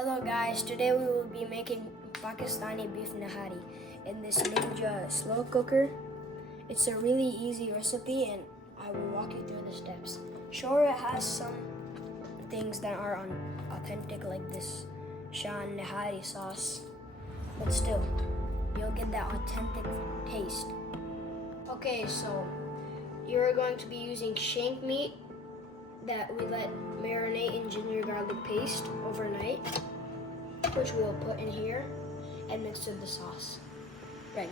Hello guys, today we will be making Pakistani beef nihari in this Ninja slow cooker. It's a really easy recipe and I will walk you through the steps. Sure, it has some things that are authentic like this Shan Nihari sauce, but still, you'll get that authentic taste. Okay, so you're going to be using shank meat that we let marinate in ginger garlic paste overnight, which we'll put in here and mix with the sauce. Ready.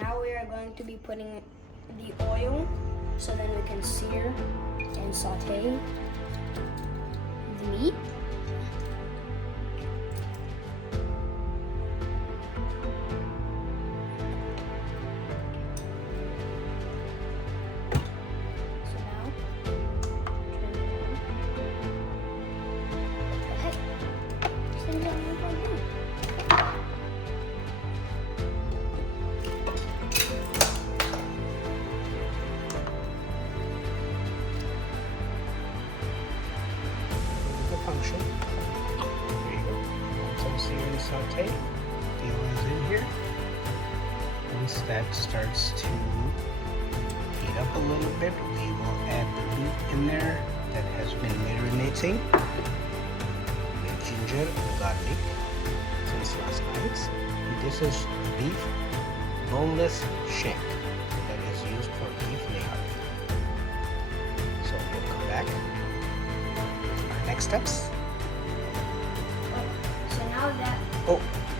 Now we are going to be putting the oil so then we can sear and saute the meat. Function. There you go. Once I'm searing saute, the oil is in here. Once that starts to heat up a little bit, we will add the meat in there that has been marinating with ginger and garlic since last night. And this is beef boneless shank that is used for beef nihari. So we'll come back. Next steps. So now that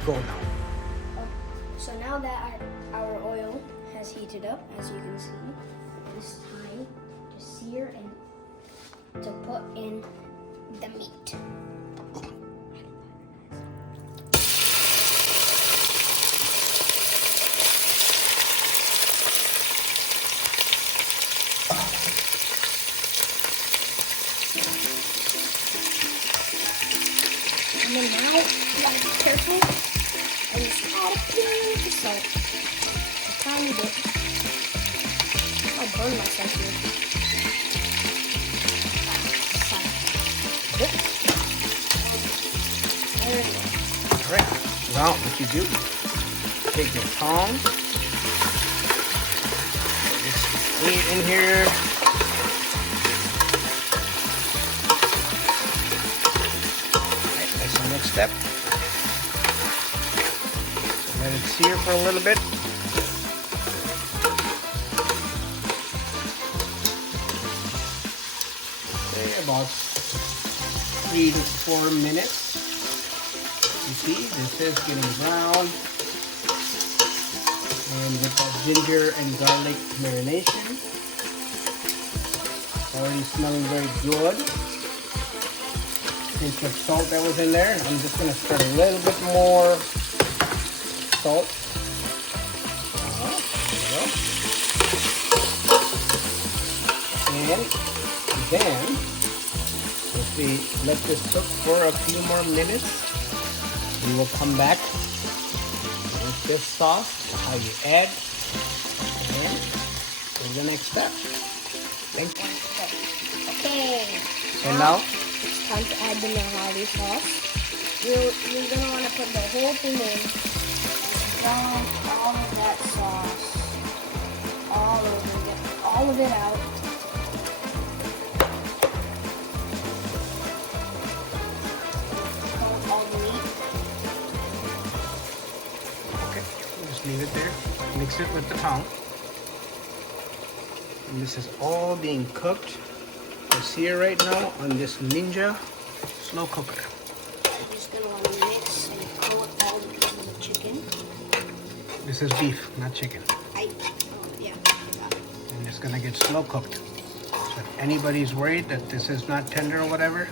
go now. So now that our oil has heated up, as you can see, it's time to sear and to put in the meat. And then now, you gotta be careful and just add a pinch of salt. A tiny bit. I'll burn myself here. Good. There we go. Alright, now what you do, take your tongs, just lay it in here. Next step, let it sear for a little bit. Okay, about 3 to 4 minutes. You see, this is getting brown, and with that ginger and garlic marination, already smelling very good. Pinch of salt that was in there. I'm just going to spread a little bit more salt. There we go. And then, if we let this cook for a few more minutes, we will come back with this sauce, how you add, and for the next step. Thank you. Okay. So now, it's time to add the nihari sauce. You're going to want to put the whole thing in. Dump all of that sauce. All over. Get all of it out. Coat all the meat. okay, just leave it there. Mix it with the tongue. And this is all being cooked. You see it right now on this Ninja slow cooker. I'm just going to want to mix and coat all the chicken. This is beef, not chicken. Yeah. And it's gonna get slow cooked. So if anybody's worried that this is not tender or whatever,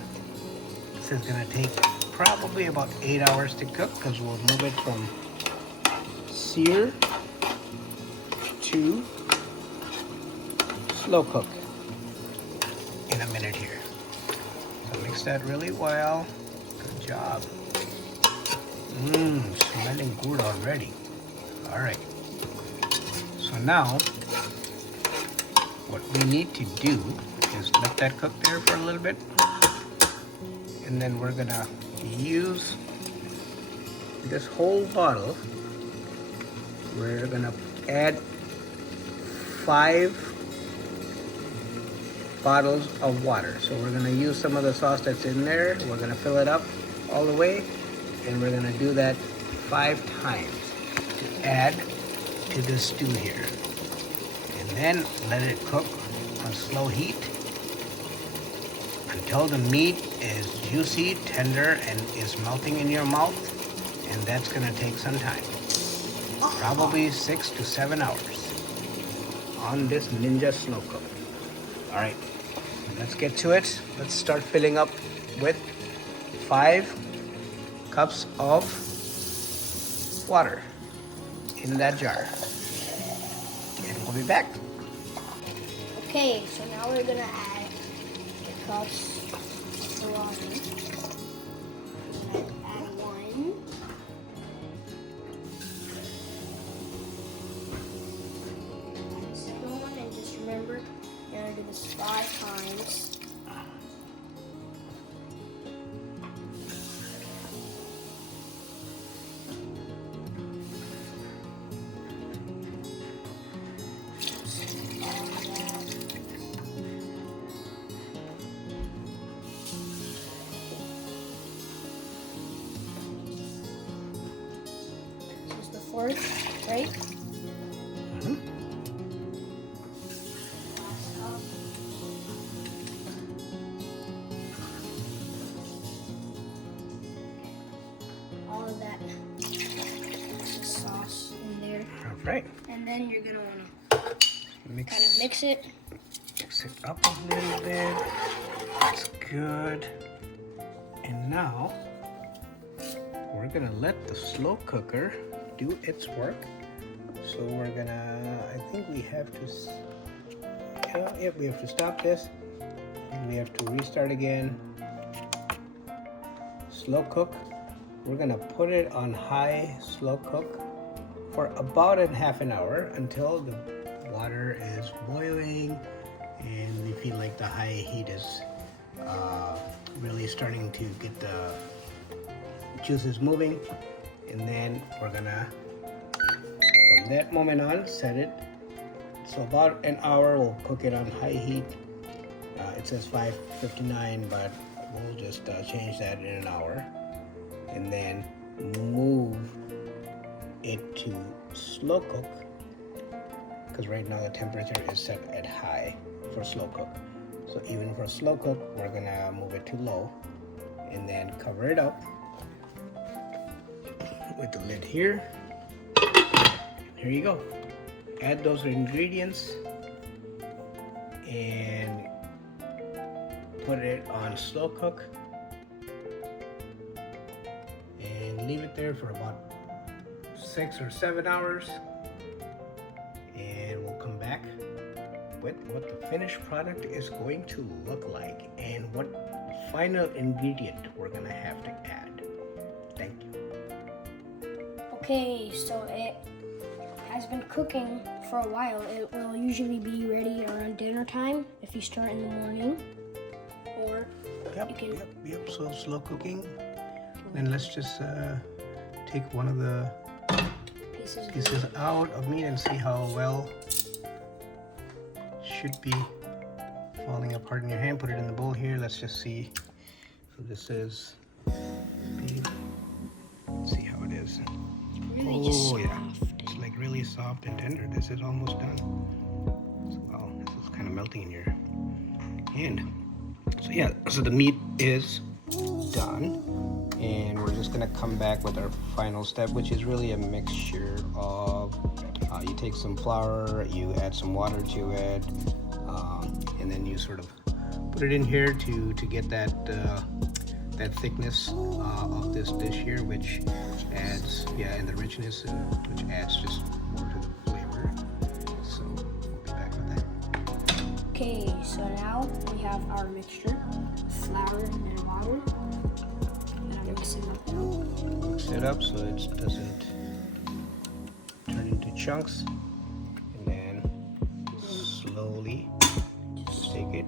this is gonna take probably about 8 hours to cook because we'll move it from sear to slow cook in a minute here. So mix that really well. Good job. Smelling good already. All right. So now, what we need to do is let that cook there for a little bit. And then we're gonna use this whole bottle, we're gonna add 5 bottles of water. So we're gonna use some of the sauce that's in there. We're gonna fill it up all the way, and we're gonna do that 5 times to add to the stew here. And then let it cook on slow heat until the meat is juicy, tender, and is melting in your mouth. And that's gonna take some time. Probably 6 to 7 hours on this Ninja slow cook. All right, let's get to it. Let's start filling up with 5 cups of water in that jar. And we'll be back. Okay, so now we're gonna add the cups of the water. Add 1. Add the second one, and just remember, you're gonna do this 5 times. Fourth, right? All of that sauce in there. All right. And then you're gonna wanna kind of mix it. Mix it up a little bit. That's good. And now we're gonna let the slow cooker do its work. So we're gonna, I think we have to, we have to stop this. And we have to restart again. Slow cook. We're gonna put it on high slow cook for about half an hour until the water is boiling and we feel like the high heat is really starting to get the juices moving. And then we're gonna, from that moment on, set it. So about an hour, we'll cook it on high heat. It says 559, but we'll just change that in an hour. And then move it to slow cook, because right now the temperature is set at high for slow cook. So even for slow cook, we're gonna move it to low and then cover it up with the lid here. Here you go. Add those ingredients and put it on slow cook and leave it there for about 6 or 7 hours, and we'll come back with what the finished product is going to look like and what final ingredient we're gonna have to add. Thank you. Okay, so it has been cooking for a while. It will usually be ready around dinner time if you start in the morning, or you can. Yep. So slow cooking. Then let's just take one of the pieces out of meat and see how well should be falling apart in your hand. Put it in the bowl here. Let's just see. So this is beef. Let's see how it is. Really yeah, it's like really soft and tender. This is almost done. So, wow, this is kind of melting in your hand. So yeah, so the meat is done, and we're just gonna come back with our final step, which is really a mixture of you take some flour, you add some water to it, and then you sort of put it in here to get that that thickness of this dish here, which adds, and the richness, and which adds just more to the flavor. So we'll be back with that. Okay, so now we have our mixture, flour and water. And I'm mixing it up now. Mix it up so it doesn't turn into chunks, and then slowly just take it,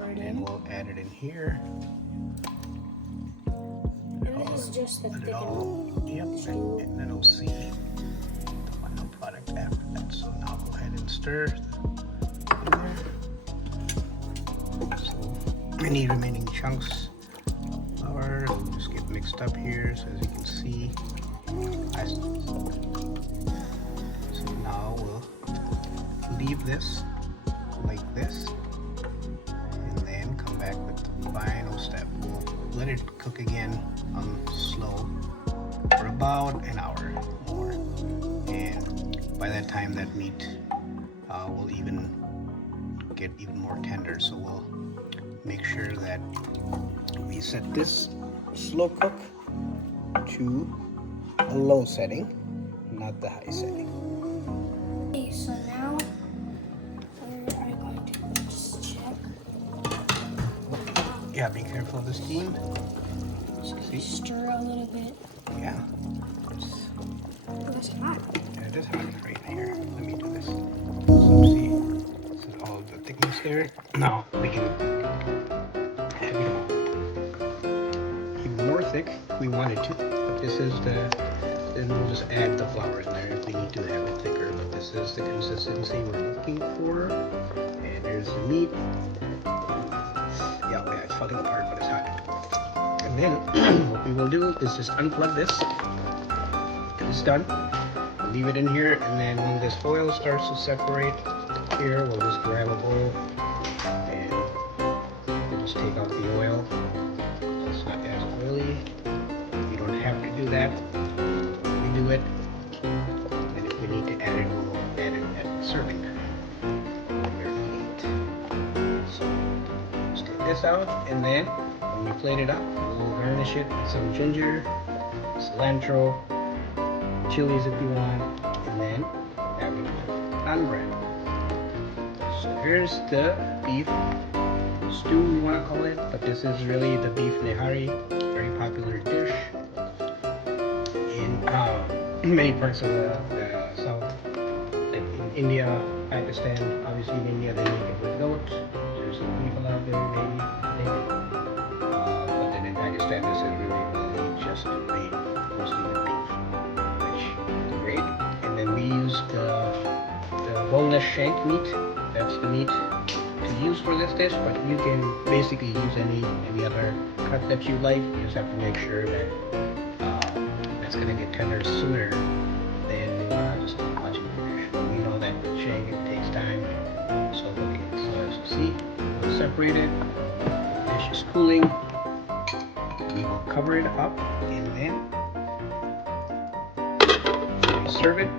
and then we'll add it in here. And this is just the put it thickener. all, yep, and then we'll see the final product after that. So now go ahead and stir in there. So any remaining chunks of flour just get mixed up here. So as you can see, so now we'll leave this like this, and then come back with the final step. We'll let it cook again on slow for about an hour more, and by that time that meat will even get even more tender. So we'll make sure that we set this slow cook to a low setting, not the high setting. Okay, so now we're going to just check. Yeah, be careful of the steam. See? Stir a little bit. Yeah. Oh, it's hot. Yeah, it is hot right here. Let me do this. So see, this is all the thickness there. Now we can have it even more thick if we wanted to. But this is then we'll just add the flour in there if we need to have it thicker. But this is the consistency we're looking for. And there's the meat. Yeah, it's falling apart, but it's hot. And then what we will do is just unplug this. It's done. We'll leave it in here, and then when this foil starts to separate here, we'll just grab a bowl and we'll just take out the oil. It's not as oily. You don't have to do that. We do it, and if we need to add it, we'll add it at serving when we're eating it. So just take this out, and then when we plate it up, we'll garnish it with some ginger, cilantro, chilies if you want, and then have it on bread. So here's the beef stew, we want to call it, but this is really the beef nihari, very popular dish in many parts of the south, like in India, Pakistan. Obviously in India they make it with goat. There's some people out there maybe make it, but then in Pakistan this is really just made mostly with beef, which is great. And then we use the boneless shank meat. That's the meat to use for this dish, but you can basically use any other cut that you like. You just have to make sure that that's gonna get tender sooner than just watching the dish. We know that with shank it takes time, so look at it. So as you see, we'll separate it. The dish is cooling. We will cover it up, and then we'll serve it.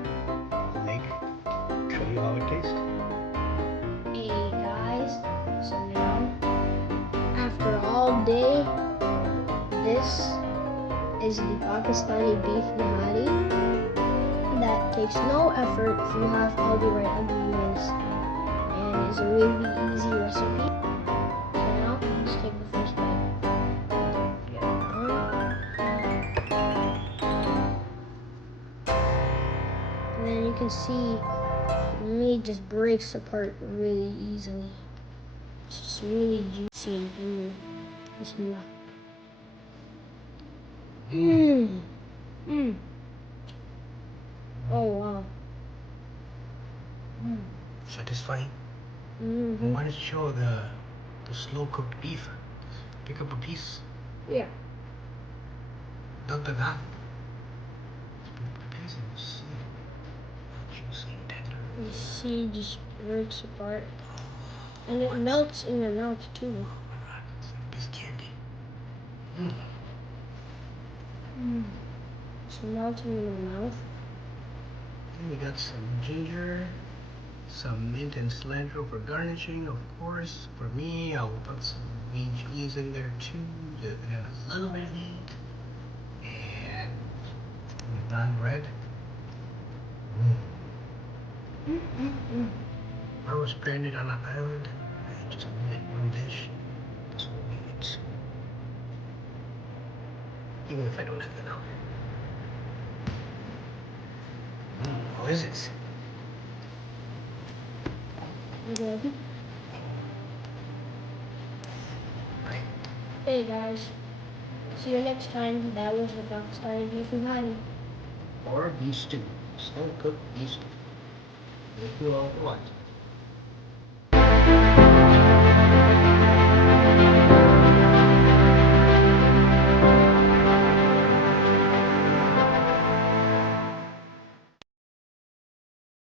Show you how it tastes. Hey guys, so now after all day, this is the Pakistani beef nihari that takes no effort if you have all the right ingredients, and is a really easy recipe. So now let's take the first bite. Get it on. And then you can see the meat just breaks apart really easily. It's just really juicy and tender. Bismillah. Oh wow. Satisfying. Mm-hmm. Why don't you show the slow cooked beef? Pick up a piece. Yeah. Don't do that. Piece and see. Juicy and tender. You see, it just breaks apart. And it melts in your mouth too. Oh my god, it's like piece of candy. It's melting in your mouth. And we got some ginger, some mint and cilantro for garnishing, of course. For me, I'll put some green chilies in there too, to add a little bit of heat. And non-red. I was stranded on an island. I had just made one dish. This will be it. Even if I don't have enough. How is it? Good. Right. Hey guys. See you next time. That was the Pakistani beef Nihari. Or beef stew. Slow cooked beef stew. We'll do all at once.